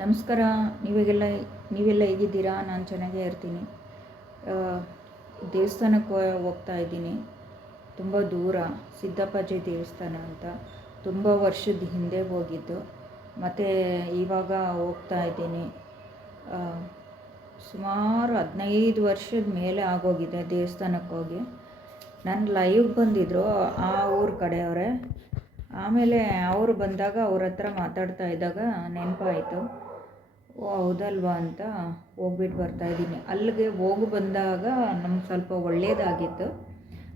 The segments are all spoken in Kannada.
ನಮಸ್ಕಾರ, ನೀವಾಗೆಲ್ಲ, ನೀವೆಲ್ಲ ಹೇಗಿದ್ದೀರಾ? ನಾನು ಚೆನ್ನಾಗೇ ಇರ್ತೀನಿ. ದೇವಸ್ಥಾನಕ್ಕೆ ಹೋಗ್ತಾ ಇದ್ದೀನಿ. ತುಂಬ ದೂರ, ಸಿದ್ದಪ್ಪಾಜಿ ದೇವಸ್ಥಾನ ಅಂತ. ತುಂಬ ವರ್ಷದ ಹಿಂದೆ ಹೋಗಿದ್ದು. ಮತ್ತು ಇವಾಗ ಹೋಗ್ತಾ ಇದ್ದೀನಿ. ಸುಮಾರು ಹದಿನೈದು ವರ್ಷದ ಮೇಲೆ ಆಗೋಗಿದೆ ದೇವಸ್ಥಾನಕ್ಕೆ ಹೋಗಿ. ನಾನು ಲೈವ್ ಬಂದಿದ್ದರು ಆ ಊರ ಕಡೆಯವರೇ. ಆಮೇಲೆ ಅವರು ಬಂದಾಗ ಅವ್ರ ಹತ್ರ ಮಾತಾಡ್ತಾ ಇದ್ದಾಗ ನೆನಪಾಯಿತು. ಓ, ಹೌದಲ್ವಾ ಅಂತ ಹೋಗ್ಬಿಟ್ಟು ಬರ್ತಾಯಿದ್ದೀನಿ ಅಲ್ಲಿಗೆ ಹೋಗಿ ಬಂದಾಗ ನಮ್ಗೆ ಸ್ವಲ್ಪ ಒಳ್ಳೆಯದಾಗಿತ್ತು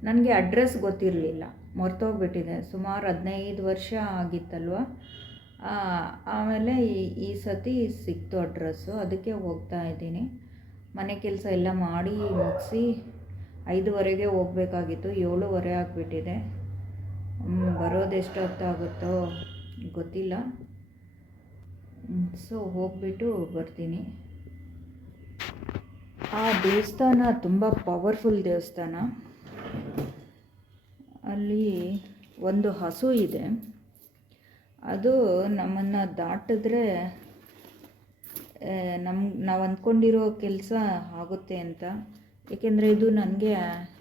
ನನಗೆ ಅಡ್ರೆಸ್ ಗೊತ್ತಿರಲಿಲ್ಲ. ಮರ್ತೋಗ್ಬಿಟ್ಟಿದೆ. ಸುಮಾರು ಹದಿನೈದು ವರ್ಷ ಆಗಿತ್ತಲ್ವ? ಆಮೇಲೆ ಈ ಈ ಸತಿ ಸಿಕ್ತು ಅಡ್ರೆಸ್ಸು. ಅದಕ್ಕೆ ಹೋಗ್ತಾ ಇದ್ದೀನಿ. ಮನೆ ಕೆಲಸ ಎಲ್ಲ ಮಾಡಿ ಮುಗಿಸಿ ಐದುವರೆಗೆ ಹೋಗಬೇಕಾಗಿತ್ತು. ಏಳುವರೆ ಆಗಿಬಿಟ್ಟಿದೆ. ಬರೋದು ಎಷ್ಟೊತ್ತಾಗುತ್ತೋ ಗೊತ್ತಿಲ್ಲ. ಸೊ ಹೋಗ್ಬಿಟ್ಟು ಬರ್ತೀನಿ. ಆ ದೇವಸ್ಥಾನ ತುಂಬ ಪವರ್ಫುಲ್ ದೇವಸ್ಥಾನ. ಅಲ್ಲಿ ಒಂದು ಹಸು ಇದೆ. ಅದು ನಮ್ಮನ್ನು ದಾಟಿದ್ರೆ ನಮ್ಮ ನಾವು ಅಂದ್ಕೊಂಡಿರೋ ಕೆಲಸ ಆಗುತ್ತೆ ಅಂತ. ಏಕೆಂದರೆ ಇದು ನನಗೆ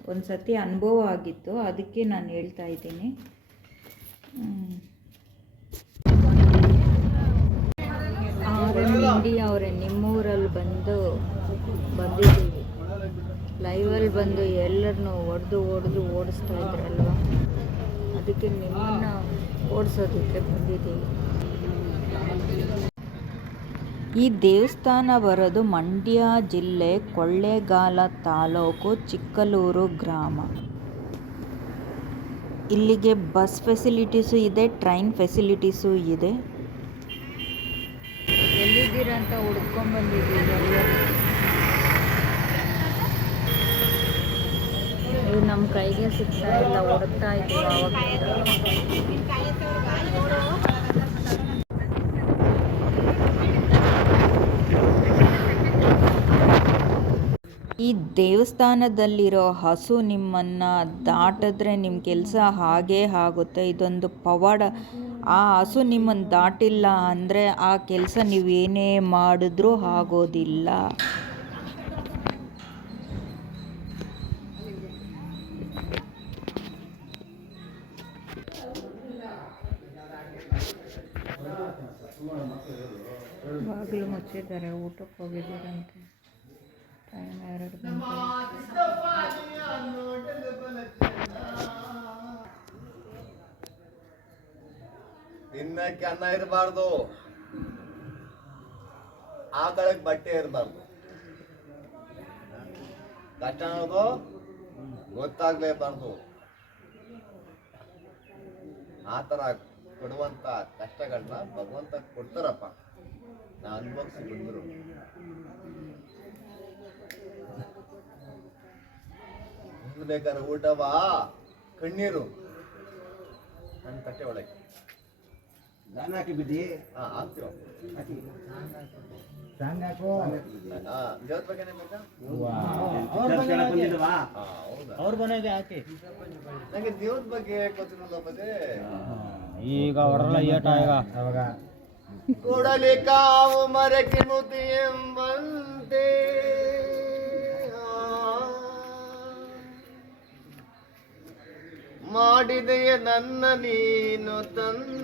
ಒಂದು ಸತಿ ಅನುಭವ ಆಗಿತ್ತು. ಅದಕ್ಕೆ ನಾನು ಹೇಳ್ತಾ ಇದ್ದೀನಿ. ಇಂಡಿಯಾ ಅವರೇ ನಿಮ್ಮೂರಲ್ಲಿ ಬಂದು ಬಂದಿದ್ದೀವಿ. ಲೈವಲ್ಲಿ ಬಂದು ಎಲ್ಲರನ್ನು ಹೊಡೆದು ಹೊಡೆದು ಓಡಿಸ್ತಾ ಇದ್ರಲ್ವ? ಅದಕ್ಕೆ ನಿಮ್ಮನ್ನು ಓಡಿಸೋದಕ್ಕೆ ಬಂದಿದ್ದೀವಿ. ಈ ದೇವಸ್ಥಾನ ಬರೋದು ಮಂಡ್ಯ ಜಿಲ್ಲೆ ಕೊಳ್ಳೇಗಾಲ ತಾಲೂಕು ಚಿಕ್ಕಲೂರು ಗ್ರಾಮ. ಇಲ್ಲಿಗೆ ಬಸ್ ಫೆಸಿಲಿಟೀಸು ಇದೆ ಟ್ರೈನ್ ಫೆಸಿಲಿಟೀಸು ಇದೆ. ಎಲ್ಲಿದ್ದೀರಾ ಅಂತ ಹುಡ್ಕೊಂಡ್ ಬಂದಿದ್ದೀವಿ ಇದು ನಮ್ಮ ಕೈಗೆ ಸಿಗ್ತಾ ಇಲ್ಲ ಹುಡುಕ್ತಾ ಆವಾಗ ಈ ದೇವಸ್ಥಾನದಲ್ಲಿರೋ ಹಸು ನಿಮ್ಮನ್ನು ದಾಟಿದ್ರೆ ನಿಮ್ಮ ಕೆಲಸ ಹಾಗೇ ಆಗುತ್ತೆ. ಇದೊಂದು ಪವಾಡ. ಆ ಹಸು ನಿಮ್ಮನ್ನು ದಾಟಿಲ್ಲ ಅಂದರೆ ಆ ಕೆಲಸ ನೀವೇನೇ ಮಾಡಿದ್ರೂ ಆಗೋದಿಲ್ಲ. ಬಾಗಿಲು ಮುಚ್ಚಿದ್ದಾರೆ ಊಟಕ್ಕೆ ಹೋಗಿದ್ದಾರಂತೆ. ಟೈಮ್ ಎರಡು ಗಂಟೆ. ತಿನ್ನಕ್ಕೆ ಅನ್ನ ಇರಬಾರ್ದು. ಆಕಳಕ್ಕೆ ಬಟ್ಟೆ ಇರಬಾರ್ದು. ಕಷ್ಟ ಅನ್ನೋದು ಗೊತ್ತಾಗ್ಲೇಬಾರ್ದು. ಆ ಥರ ಕೊಡುವಂತ ಕಷ್ಟಗಳನ್ನ ಭಗವಂತ ಕೊಡ್ತಾರಪ್ಪ. ನಾ ಅನುಭವಿಸಿ ಬಂದರು. ಬೇಕಾದ್ರೆ ಊಟವಾ? ಕಣ್ಣೀರು. ನನ್ನ ತಟ್ಟೆ ಒಳಗೆ. ದಾನ ಹಾಕಿ ಬಿದ್ದಿ ಹಾ ಆಗ್ತೀವ ಹಾಕಿ ಸಾಂಗ್ ಹಾಕು ಹಾ ದೇವ್ರ ಬಗ್ಗೆನೇ ಬೇಕಾ ಬಂದಿಲ್ವಾ ಹಾ ಹೌದಾ ಅವ್ರ ಮನೆಗೆ ಹಾಕಿ ನಂಗೆ ದೇವ್ರ ಬಗ್ಗೆ ಗೊತ್ತಿರಲ್ಲ ಮತ್ತೆ ಈಗ ಹೊರಲ್ಲ ಏಟ ಈಗ ಅವಾಗ ಕೊಡಲಿ ಕಾವು ಮರಕ್ಕೆ ಮುತಿ ಎಂಬಂತೆ ಮಾಡಿದೆಯ ನನ್ನ ನೀನು ತಂದು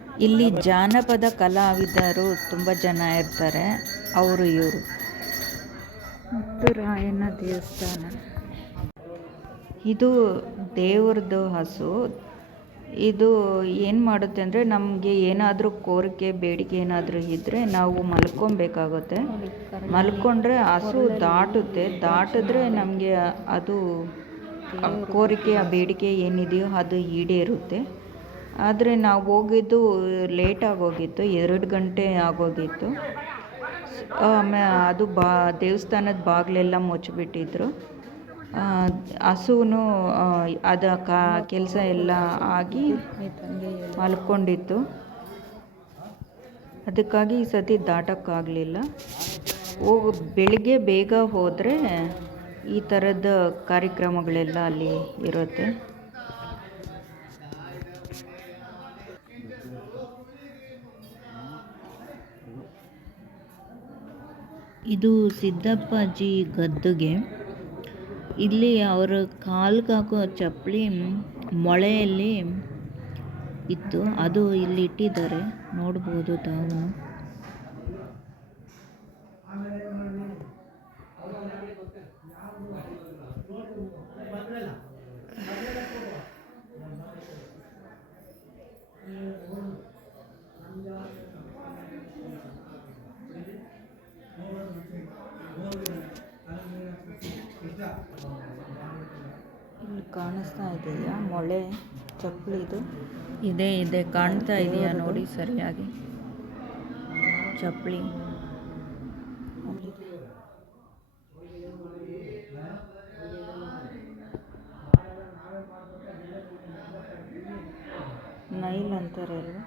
ಇಲ್ಲಿ ಜಾನಪದ ಕಲಾವಿದರು ತುಂಬ ಜನ ಇರ್ತಾರೆ ಅವರು ಇವರು. ರಾಯನ ದೇವಸ್ಥಾನ. ಇದು ದೇವ್ರದ್ದು ಹಸು. ಇದು ಏನು ಮಾಡುತ್ತೆ ಅಂದರೆ ನಮಗೆ ಏನಾದರೂ ಕೋರಿಕೆ ಬೇಡಿಕೆ ಏನಾದರೂ ಇದ್ದರೆ ನಾವು ಮಲ್ಕೊಬೇಕಾಗುತ್ತೆ. ಮಲ್ಕೊಂಡ್ರೆ ಹಸು ದಾಟುತ್ತೆ. ದಾಟಿದ್ರೆ ನಮಗೆ ಅದು ಕೋರಿಕೆ ಆ ಬೇಡಿಕೆ ಏನಿದೆಯೋ ಅದು ಈಡೇರುತ್ತೆ. ಆದರೆ ನಾವು ಹೋಗಿದ್ದು ಲೇಟಾಗಿ ಹೋಗಿತ್ತು ಎರಡು ಗಂಟೆ ಆಗೋಗಿತ್ತು. ಆಮೇ ಅದು ಬಾ, ದೇವಸ್ಥಾನದ ಬಾಗಿಲೆಲ್ಲ ಮುಚ್ಚಿಬಿಟ್ಟಿದ್ರು ಹಸುನು ಅದ ಕಾ, ಕೆಲಸ ಎಲ್ಲ ಆಗಿ ಮಲ್ಕೊಂಡಿತ್ತು. ಅದಕ್ಕಾಗಿ ಈ ಸತಿ ದಾಟೋಕ್ಕಾಗಲಿಲ್ಲ. ಹೋಗು, ಬೆಳಿಗ್ಗೆ ಬೇಗ ಹೋದರೆ ಈ ಥರದ ಕಾರ್ಯಕ್ರಮಗಳೆಲ್ಲ ಅಲ್ಲಿ ಇರುತ್ತೆ. ಇದು ಸಿದ್ದಪ್ಪಾಜಿ ಗದ್ದುಗೆ. ಇಲ್ಲಿ ಅವರ ಕಾಲು ಹಾಕೋ ಚಪ್ಪಲಿ ಮೊಳೆಯಲ್ಲಿ ಇತ್ತು. ಅದು ಇಲ್ಲಿ ಇಟ್ಟಿದ್ದಾರೆ. ನೋಡ್ಬೋದು ತಾವು ಇಲ್ಲಿ ಕಾಣಿಸ್ತಾ ಇದೆಯಾ? ಮೊಳೆ ಚಪ್ಪಲಿದು ಇದೆ? ಇದೆ ಕಾಣ್ತಾ ಇದೆಯಾ ನೋಡಿ ಸರಿಯಾಗಿ. ಚಪ್ಪಲಿ. ನೈಲ್ ಅಂತಾರೆ ಅಲ್ವಾ?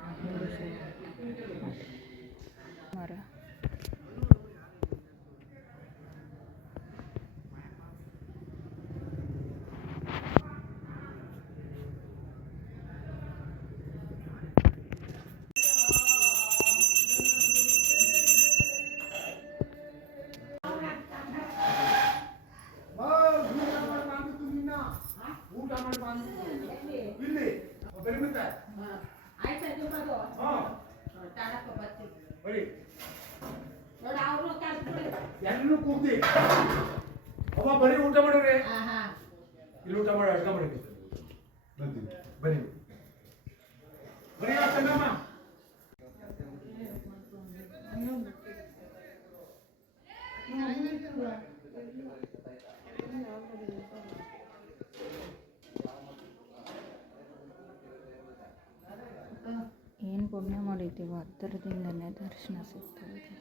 ಎಲ್ಲರೂ ಕೂಗ್ತಿ. ಅವ ಬರೀ ಊಟ ಮಾಡ್ರಿ. ಇಲ್ಲಿ ಊಟ ಮಾಡಿ ಅಡ್ಗ ಮಾಡಿ ಬಂತೀವಿ ಬನ್ನಿ. ಬರೀ ಆ ಸಂಗಮ್ಮ ಏನು ಪುಣ್ಯ ಮಾಡಿದ್ದೀವೋ ಹತ್ತಿರದಿಂದನೇ ದರ್ಶನ ಸಿಗ್ತಾ ಇದೆ.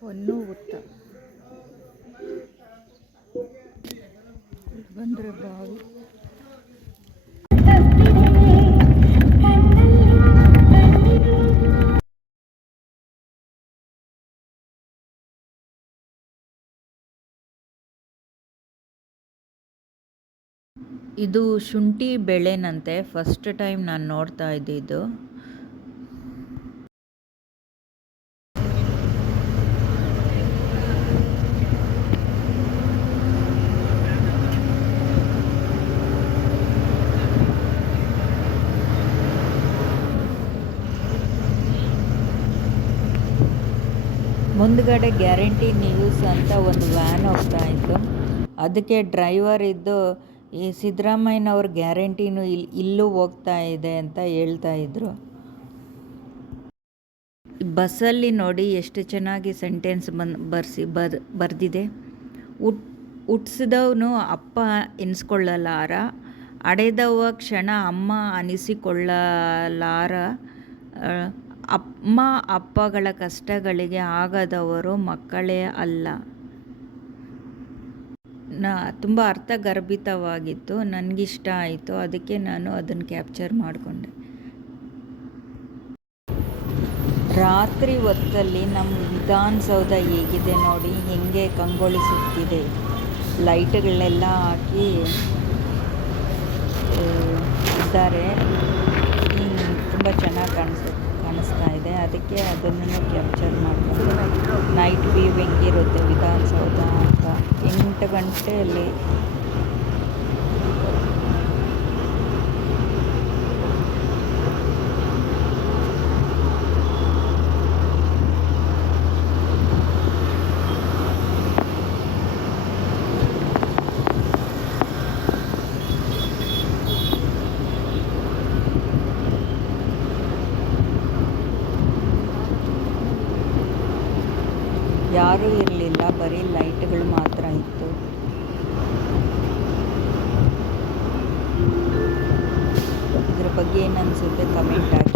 ಹೊನ್ನು ಉತ್ತ. ಇಲ್ಲಿ ಬಂದರೆ ಬಾವಿ. ಇದು ಶುಂಠಿ ಬೆಳೆನಂತೆ ಫಸ್ಟ್ ಟೈಮ್ ನಾನು ನೋಡ್ತಾ ಇದ್ದಿದ್ದು. ಮುಂದ್ಗಡೆ ಗ್ಯಾರಂಟಿ ನ್ಯೂಸ್ ಅಂತ ಒಂದು ವ್ಯಾನ್ ಹೋಗ್ತಾ ಇತ್ತು. ಅದಕ್ಕೆ ಡ್ರೈವರ್ ಇದ್ದು ಈ ಸಿದ್ದರಾಮಯ್ಯನವ್ರ ಗ್ಯಾರಂಟಿನೂ ಇಲ್ಲಿ ಇಲ್ಲೂ ಹೋಗ್ತಾ ಇದೆ ಅಂತ ಹೇಳ್ತಾ ಇದ್ರು. ಬಸ್ಸಲ್ಲಿ ನೋಡಿ ಎಷ್ಟು ಚೆನ್ನಾಗಿ ಸೆಂಟೆನ್ಸ್ ಬಂದು, ಬರ್ಸಿ, ಬರ್, ಬರೆದಿದೆ. ಹುಟ್ ಅಪ್ಪ ಎನಿಸ್ಕೊಳ್ಳಲಾರ ಅಡೆದವ ಕ್ಷಣ ಅಮ್ಮ ಅನಿಸಿಕೊಳ್ಳಲಾರ. ಅಮ್ಮ ಅಪ್ಪಗಳ ಕಷ್ಟಗಳಿಗೆ ಆಗದವರು ಮಕ್ಕಳೇ ಅಲ್ಲ. ನಾ ತುಂಬ ಅರ್ಥಗರ್ಭಿತವಾಗಿತ್ತು, ನನಗಿಷ್ಟ ಆಯಿತು, ಅದಕ್ಕೆ ನಾನು ಅದನ್ನು ಕ್ಯಾಪ್ಚರ್ ಮಾಡಿಕೊಂಡೆ. ರಾತ್ರಿ ಹೊತ್ತಲ್ಲಿ ನಮ್ಮ ವಿಧಾನಸೌಧ ಹೇಗಿದೆ ನೋಡಿ, ಹೆಂಗೆ ಕಂಗೊಳಿಸುತ್ತಿದೆ. ಲೈಟ್ಗಳನ್ನೆಲ್ಲ ಹಾಕಿ ಇದ್ದಾರೆ. ತುಂಬ ಚೆನ್ನಾಗಿ ಕಾಣಿಸ್, ಕಾಣಿಸ್ತಾ ಇದೆ. ಅದಕ್ಕೆ ಅದನ್ನು ಕ್ಯಾಪ್ಚರ್ ಮಾಡಿಕೊಂಡು. ನೈಟ್ ವ್ಯೂ ಹೆಂಗಿರುತ್ತೆ ವಿಧಾನಸೌಧ? ಎಂಟು ಗಂಟೆಯಲ್ಲಿ ಏನು ಅನಿಸುತ್ತೆ ಕಮೆಂಟ್ ಹಾಕಿ